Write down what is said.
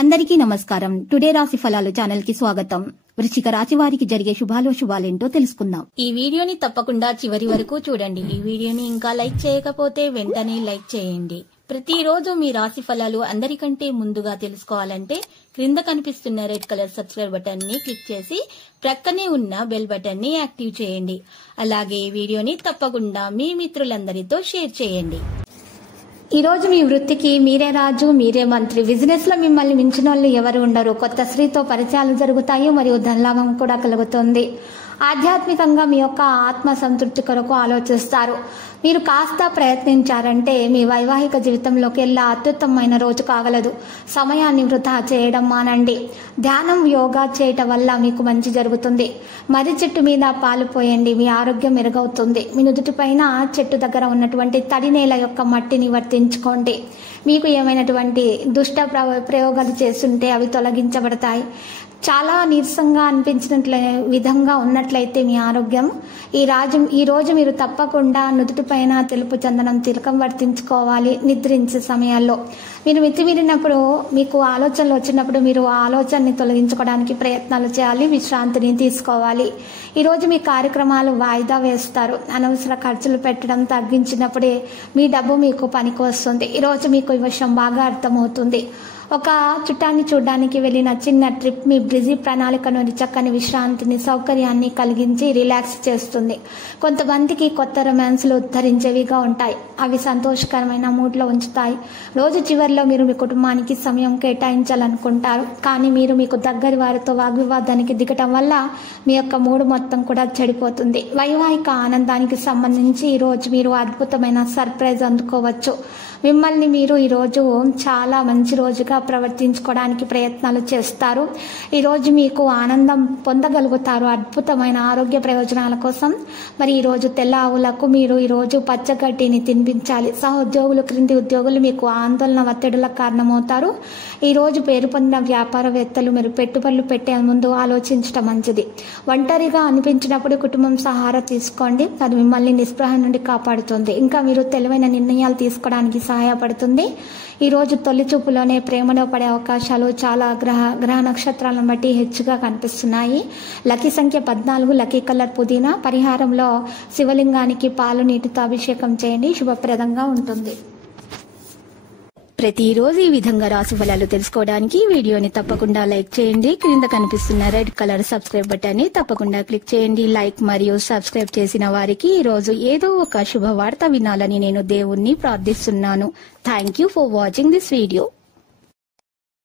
అందరికీ నమస్కారం. టుడే రాశి ఫలాలు ఛానల్ కి స్వాగతం. వృశ్చిక రాశి వారికి జరిగే శుభాలేంటో తెలుసుకుందాం. ఈ వీడియోని తప్పకుండా చివరి వరకు చూడండి. ఈ వీడియోని ఇంకా లైక్ చేయకపోతే వెంటనే లైక్ చేయండి. ప్రతిరోజు మీ రాశి ఫలాలు అందరికంటే ముందుగా తెలుసుకోవాలంటే క్రింద కనిపిస్తున్న రెడ్ కలర్ సబ్స్క్రైబ్ బటన్ ని క్లిక్ చేసి ప్రక్కనే ఉన్న బెల్ బటన్ ని యాక్టివ్ చేయండి. అలాగే ఈ వీడియోని తప్పకుండా మీ మిత్రులందరితో షేర్ చేయండి. ఈ రోజు మీ వృత్తికి మీరే రాజు, మీరే మంత్రి. బిజినెస్ లో మిమ్మల్ని మించిన వాళ్ళు ఎవరు ఉండరు. కొత్త స్త్రీతో పరిచయాలు జరుగుతాయి మరియు ధనలాభం కూడా కలుగుతుంది. ఆధ్యాత్మికంగా మీ యొక్క ఆత్మ సంతృప్తి కొరకు ఆలోచిస్తారు. మీరు కాస్త ప్రయత్నించారంటే మీ వైవాహిక జీవితంలోకి వెళ్ళా అత్యుత్తమమైన రోజు కాగలదు. సమయాన్ని వృధా చేయడం మానండి. ధ్యానం, యోగా చేయటం వల్ల మీకు మంచి జరుగుతుంది. మర్రి చెట్టు మీద పాలు పోయండి, మీ ఆరోగ్యం మెరుగవుతుంది. మీ నుదుటి పైన చెట్టు దగ్గర ఉన్నటువంటి తడి నేల యొక్క మట్టిని వర్తించుకోండి. మీకు ఏమైనటువంటి దుష్ట ప్రయోగాలు చేస్తుంటే అవి తొలగించబడతాయి. చాలా నీరసంగా అనిపించినట్లే విధంగా ఉన్నట్లయితే మీ ఆరోగ్యం ఈ రోజు మీరు తప్పకుండా నుదుటి పైన తెలుపు చందనం తిలకం వర్తించుకోవాలి. నిద్రించే సమయాల్లో మీరు మితిమీరినప్పుడు, మీకు ఆలోచనలు వచ్చినప్పుడు మీరు ఆ ఆలోచనని తొలగించుకోవడానికి ప్రయత్నాలు చేయాలి. విశ్రాంతిని తీసుకోవాలి. ఈరోజు మీ కార్యక్రమాలు వాయిదా వేస్తారు. అనవసర ఖర్చులు పెట్టడం తగ్గించినప్పుడే మీ డబ్బు మీకు పనికి వస్తుంది. ఈరోజు మీకు ఈ విషయం బాగా అర్థమవుతుంది. ఒక చుట్టాన్ని చూడడానికి వెళ్ళిన చిన్న ట్రిప్ మీ బిజీ ప్రణాళికను చక్కని విశ్రాంతిని, సౌకర్యాన్ని కలిగించి రిలాక్స్ చేస్తుంది. కొంతమందికి కొత్త రొమాన్స్లు ఉద్ధరించేవిగా ఉంటాయి. అవి సంతోషకరమైన మూడ్లో ఉంచుతాయి. రోజు చివరిలో మీరు మీ కుటుంబానికి సమయం కేటాయించాలనుకుంటారు. కానీ మీరు మీకు దగ్గరి వారితో వాగ్వివాదానికి దిగటం వల్ల మీ యొక్క మూడు మొత్తం కూడా చెడిపోతుంది. వైవాహిక ఆనందానికి సంబంధించి ఈరోజు మీరు అద్భుతమైన సర్ప్రైజ్ అందుకోవచ్చు. మిమ్మల్ని మీరు ఈరోజు చాలా మంచి రోజుగా ప్రవర్తించుకోవడానికి ప్రయత్నాలు చేస్తారు. ఈరోజు మీకు ఆనందం పొందగలుగుతారు. అద్భుతమైన ఆరోగ్య ప్రయోజనాల కోసం మరి ఈరోజు తెల్ల ఆవులకు మీరు ఈరోజు పచ్చగడ్డిని తినిపించాలి. సహోద్యోగులు, క్రింది ఉద్యోగులు మీకు ఆందోళన, ఒత్తిడులకు కారణమవుతారు. ఈరోజు పేరు పొందిన వ్యాపారవేత్తలు మీరు పెట్టుబడులు పెట్టే ముందు ఆలోచించడం మంచిది. ఒంటరిగా అనిపించినప్పుడు కుటుంబం సహారా తీసుకోండి. అది మిమ్మల్ని నిస్పృహ నుండి కాపాడుతుంది. ఇంకా మీరు తెలివైన నిర్ణయాలు తీసుకోవడానికి సహాయపడుతుంది. ఈరోజు తొలి చూపులోనే ప్రేమలో పడే అవకాశాలు చాలా గ్రహ నక్షత్రాలను బట్టి హెచ్చుగా కనిపిస్తున్నాయి. లక్కీ సంఖ్య 14, లక్కీ కలర్ పుదీనా. పరిహారంలో శివలింగానికి పాలు, నీటితో అభిషేకం చేయండి. శుభప్రదంగా ఉంటుంది. ప్రతిరోజు ఈ విధంగా రాశి ఫలాలు తెలుసుకోవడానికి వీడియోని తప్పకుండా లైక్ చేయండి. క్రింద కనిపిస్తున్న రెడ్ కలర్ సబ్స్క్రైబ్ బటన్ ని తప్పకుండా క్లిక్ చేయండి. లైక్ మరియు సబ్స్క్రైబ్ చేసిన వారికి ఈ రోజు ఏదో ఒక శుభవార్త వినాలని నేను దేవుణ్ణి ప్రార్థిస్తున్నాను. Thank you for watching this video.